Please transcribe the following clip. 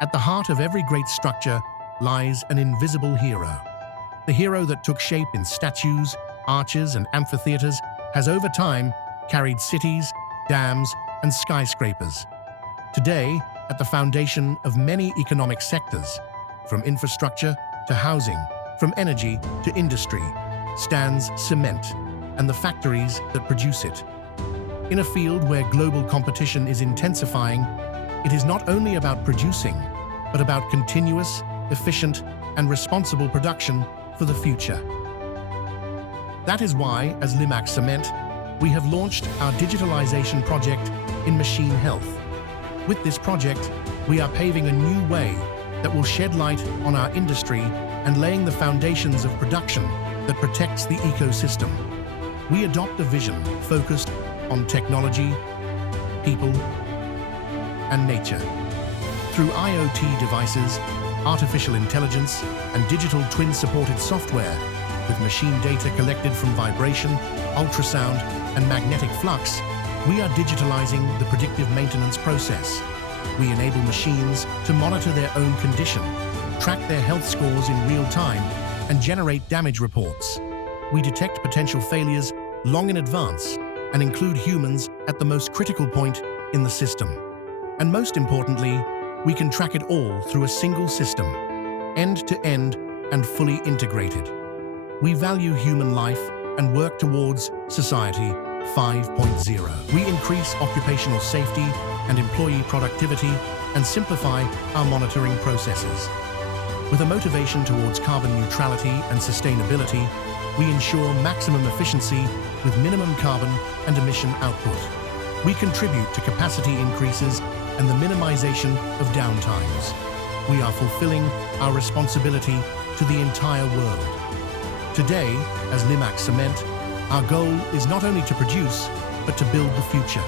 At the heart of every great structure lies an invisible hero. The hero that took shape in statues, arches, and amphitheaters has over time carried cities, dams, and skyscrapers. Today, at the foundation of many economic sectors, from infrastructure to housing, from energy to industry, stands cement and the factories that produce it. In a field where global competition is intensifying, it is not only about producing, but about continuous, efficient, and responsible production for the future. That is why, as Limak Cement, we have launched our digitalization project in machine health. With this project, we are paving a new way that will shed light on our industry and laying the foundations of production that protects the ecosystem. We adopt a vision focused on technology, people, and nature. Through IoT devices, artificial intelligence, and digital twin-supported software, with machine data collected from vibration, ultrasound, and magnetic flux, we are digitalizing the predictive maintenance process. We enable machines to monitor their own condition, track their health scores in real time, and generate damage reports. We detect potential failures long in advance and include humans at the most critical point in the system. And most importantly, we can track it all through a single system, end-to-end and fully integrated. We value human life and work towards Society 5.0. We increase occupational safety and employee productivity and simplify our monitoring processes. With a motivation towards carbon neutrality and sustainability, we ensure maximum efficiency with minimum carbon and emission output. We contribute to capacity increases and the minimization of downtimes. We are fulfilling our responsibility to the entire world. Today, as Limak Cement, our goal is not only to produce, but to build the future.